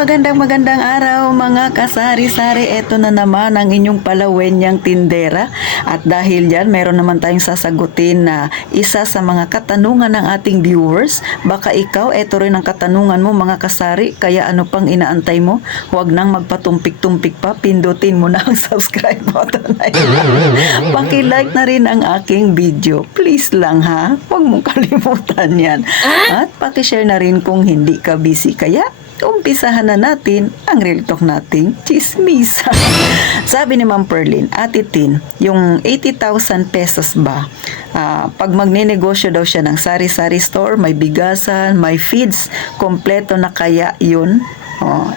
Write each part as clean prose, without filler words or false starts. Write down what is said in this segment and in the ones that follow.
magandang araw mga kasari-sari. Ito na naman ang inyong palawenyang tindera. At dahil yan, meron naman tayong sasagutin na isa sa mga katanungan ng ating viewers. Baka ikaw, ito rin ang katanungan mo mga kasari. Kaya ano pang inaantay mo? Huwag nang magpatumpik-tumpik pa. Pindutin mo na ang subscribe button. Paki-like na rin ang aking video. Please lang ha. Huwag mong kalimutan yan. At paki-share na rin kung hindi ka busy. Kaya umpisahan na natin ang real talk nating chismisa. Sabi ni Ma'am Perlin, Ate Tin, yung 80,000 pesos ba, pag magninegosyo daw siya ng sari-sari store, may bigasan, may feeds, kompleto na kaya yun?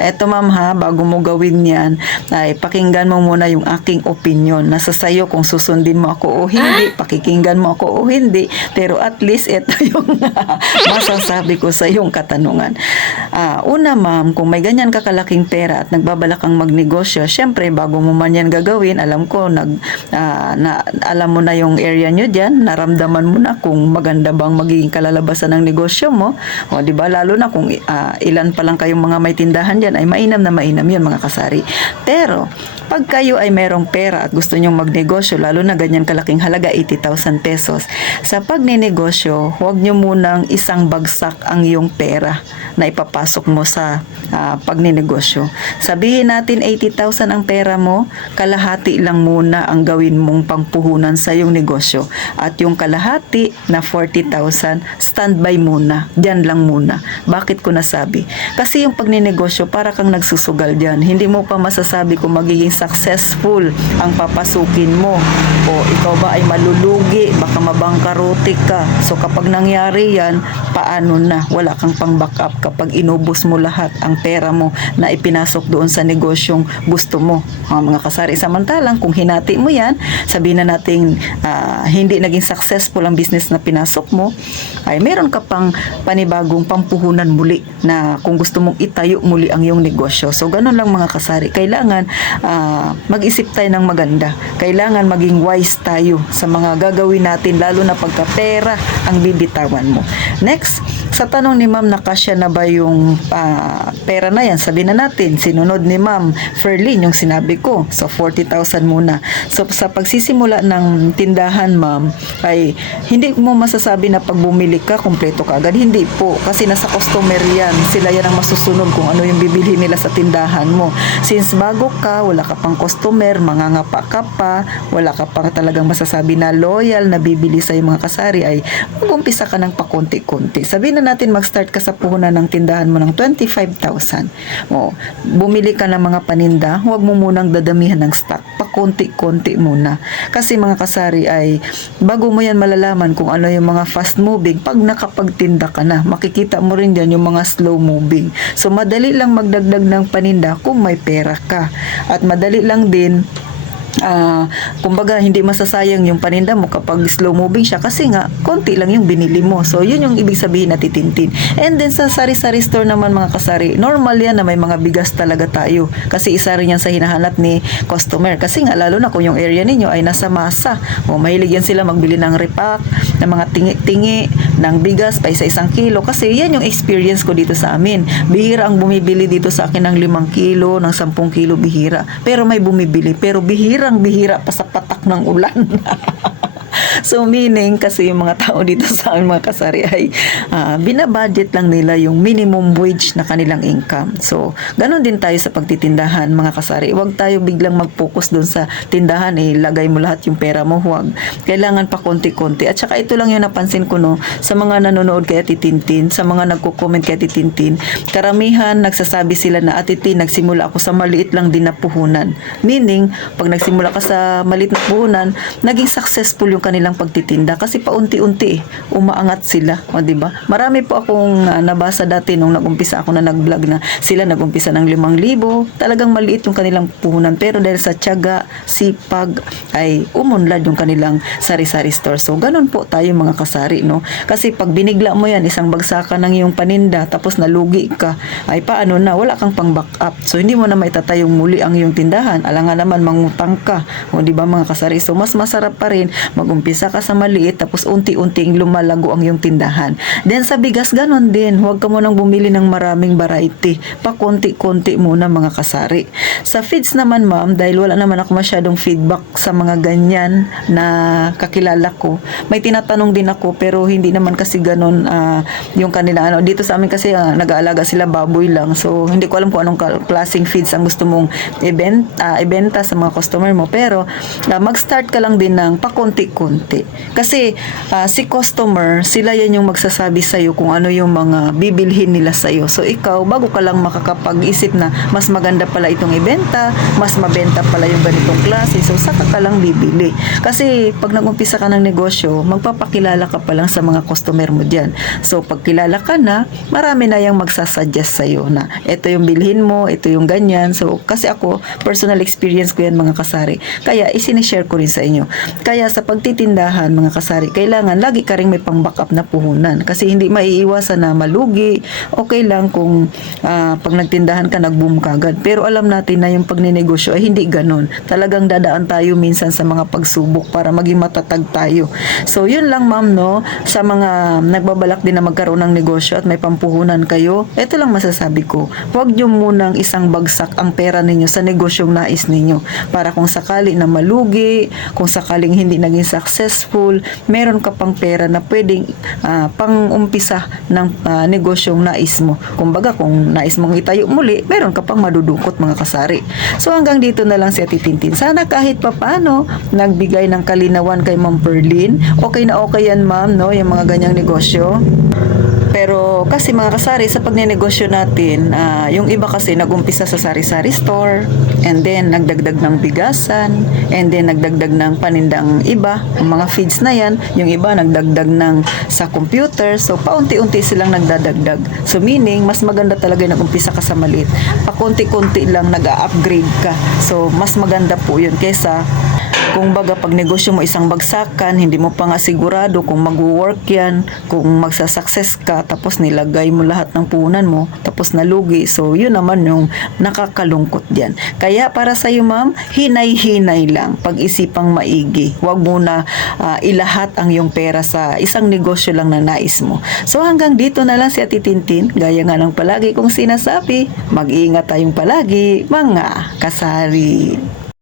Eto ma'am ha, bago mo gawin yan, ay pakinggan mo muna yung aking opinion. Nasa sayo kung susundin mo ako o hindi, pakikinggan mo ako o hindi, pero at least ito yung masasabi ko sa yung katanungan. Una ma'am, kung may ganyan kakalaking pera at nagbabalak kang magnegosyo, syempre bago mo man yan gagawin, alam ko, alam mo na yung area nyo dyan, naramdaman mo na kung maganda bang magiging kalalabasan ng negosyo mo, o diba, lalo na kung ilan pa lang kayong mga may tindahan dyan, ay mainam na mainam yun mga kasari. Pero pag kayo ay merong pera at gusto nyong magnegosyo, lalo na ganyan kalaking halaga, 80,000 pesos, sa pagnenegosyo, huwag nyo munang isang bagsak ang iyong pera na ipapasok mo sa pagnenegosyo. Sabihin natin 80,000 ang pera mo, kalahati lang muna ang gawin mong pangpuhunan sa iyong negosyo. At yung kalahati na 40,000, standby muna. Diyan lang muna. Bakit ko nasabi? Kasi yung pagnenegosyo, para kang nagsusugal dyan. Hindi mo pa masasabi kung magiging successful ang papasukin mo. O ikaw ba ay malulugi, baka mabangkarotik ka. So kapag nangyari yan, paano na? Wala kang pang backup kapag inubos mo lahat ang pera mo na ipinasok doon sa negosyong gusto mo. Mga kasari, samantalang kung hinati mo yan, sabihin na natin hindi naging successful ang business na pinasok mo, ay meron ka pang panibagong pampuhunan muli na kung gusto mong itayo muli ang iyong negosyo. So ganun lang mga kasari, kailangan mag-isip tayo ng maganda. Kailangan maging wise tayo sa mga gagawin natin, lalo na pagka pera ang bibitawan mo. Next, sa tanong ni Ma'am, nakasya na ba yung pera na yan? Sabihin na natin, sinunod ni Ma'am Ferlin yung sinabi ko. So 40,000 muna. So sa pagsisimula ng tindahan ma'am, ay hindi mo masasabi na pag bumili ka, kumpleto ka agad. Hindi po. Kasi nasa customer yan. Sila yan ang masusunod kung ano yung bibili nila sa tindahan mo. Since bago ka, wala ka pang customer, mangangapa ka pa, wala ka pang talagang masasabi na loyal na bibili sa mga kasari, ay mag-umpisa ka ng pakunti-kunti. Sabihin na natin mag-start ka sa puhunan ng tindahan mo ng 25,000. Bumili ka ng mga paninda, huwag mo munang dadamihan ng stock. Pakunti-kunti muna. Kasi mga kasari ay bago mo yan malalaman kung ano yung mga fast moving, pag nakapagtinda ka na, makikita mo rin dyan yung mga slow moving. So madali lang magdagdag ng paninda kung may pera ka. At madali lang din kumbaga hindi masasayang yung paninda mo kapag slow moving siya, kasi nga konti lang yung binili mo. So yun yung ibig sabihin na titintin. And then sa sari-sari store naman mga kasari, normal yan na may mga bigas talaga tayo, kasi isa rin yan sa hinahanap ni customer. Kasi nga lalo na kung yung area ninyo ay nasa masa, mahilig yan sila magbili ng repack, ng mga tingi-tingi ng bigas pa isa-isang kilo, kasi yan yung experience ko dito sa amin. Bihira ang bumibili dito sa akin ng 5 kilo, ng 10 kilo, bihira. Pero may bumibili, pero bihira pa sa patak ng ulan. So meaning, kasi yung mga tao dito sa amin mga kasari ay binabudget lang nila yung minimum wage na kanilang income. So ganun din tayo sa pagtitindahan mga kasari. Huwag tayo biglang mag-focus dun sa tindahan, lagay mo lahat yung pera mo. Huwag. Kailangan pa konti-konti. At saka ito lang yung napansin ko sa mga nanonood kay Ate Tintin, sa mga nagko-comment kay Ate Tintin, karamihan nagsasabi sila na, Ate Tin, nagsimula ako sa maliit lang din na puhunan. Meaning, pag nagsimula ka sa maliit na puhunan, naging successful yung kanilang pagtitinda kasi paunti-unti umaangat sila, diba? Marami po akong nabasa dati nung nag-umpisa ako na nag-vlog na sila nag-umpisa ng 5,000, talagang maliit yung kanilang puhunan, pero dahil sa tiyaga, sipag, ay umunlad yung kanilang sari-sari store. So ganun po tayo mga kasari, no? Kasi pag binigla mo yan, isang bagsakan ng iyong paninda, tapos nalugi ka, ay paano na, wala kang pang backup. So hindi mo na maitatayong muli ang iyong tindahan, alangan naman mangutang ka, diba mga kasari? So mas masarap pa rin mag-umpisa mag-umpisa ka sa maliit tapos unti-unting lumalago ang iyong tindahan. Then sa bigas ganon din, huwag ka munang bumili ng maraming variety. Pakonti-konti muna mga kasari. Sa feeds naman ma'am, dahil wala naman ako masyadong feedback sa mga ganyan na kakilala ko, may tinatanong din ako pero hindi naman kasi ganon yung kanila ano. Dito sa amin kasi nag-aalaga sila baboy lang. So hindi ko alam kung anong klaseng feeds ang gusto mong ibenta sa mga customer mo. Pero mag-start ka lang din ng pakonti-konti. Kasi si customer, sila yan yung magsasabi sa'yo kung ano yung mga bibilhin nila sa'yo. So ikaw, bago ka lang makakapag-isip na mas maganda pala itong ibenta, mas mabenta pala yung ganitong klase, so saka ka lang bibili. Kasi pag nag-umpisa ka ng negosyo, magpapakilala ka pa lang sa mga customer mo dyan. So pag kilala ka na, marami na yung magsasuggest sa'yo na ito yung bilhin mo, ito yung ganyan. So kasi ako, personal experience ko yan mga kasari. Kaya isinishare ko rin sa inyo. Kaya sa pagtitindahan mga kasari, kailangan lagi ka rin may pang-backup na puhunan. Kasi hindi maiiwasan na malugi. Okay lang kung pag nagtindahan ka, nag-boom ka agad. Pero alam natin na yung pagninegosyo ay hindi ganun. Talagang dadaan tayo minsan sa mga pagsubok para maging matatag tayo. So yun lang ma'am no, sa mga nagbabalak din na magkaroon ng negosyo at may pampuhunan kayo, ito lang masasabi ko. Huwag nyo munang isang bagsak ang pera ninyo sa negosyong nais ninyo. Para kung sakali na malugi, kung sakaling hindi naging successful, meron ka pang pera na pwedeng pang-umpisa ng negosyong nais mo. Kumbaga, kung nais mong itayo muli, meron ka pang madudukot mga kasari. So hanggang dito na lang si Ate Tintin. Sana kahit papano, nagbigay ng kalinawan kay Ma'am Perlin. Okay na okay yan ma'am, no? Yung mga ganyang negosyo. Pero kasi mga kasari, sa pagnenegosyo natin, yung iba kasi nagumpisa sa sari-sari store, and then nagdagdag ng bigasan, and then nagdagdag ng panindang iba, ang mga feeds na yan, yung iba nagdagdag ng sa computer, so paunti-unti silang nagdadagdag. So meaning, mas maganda talaga yung nagumpisa ka sa maliit. Pakunti-kunti lang nag-upgrade ka. So mas maganda po yun kesa kung baga pag negosyo mo isang bagsakan, hindi mo pa nga sigurado kung mag-work yan, kung magsasucess ka, tapos nilagay mo lahat ng puhunan mo, tapos nalugi. So, yun naman yung nakakalungkot dyan. Kaya para sa'yo ma'am, hinay-hinay lang, pag-isipang maigi. Huwag mo na ilahat ang iyong pera sa isang negosyo lang na nais mo. So, hanggang dito na lang si Ate Tintin. Gaya nga ng palagi kong sinasabi, mag-iingat tayong palagi, mga kasari.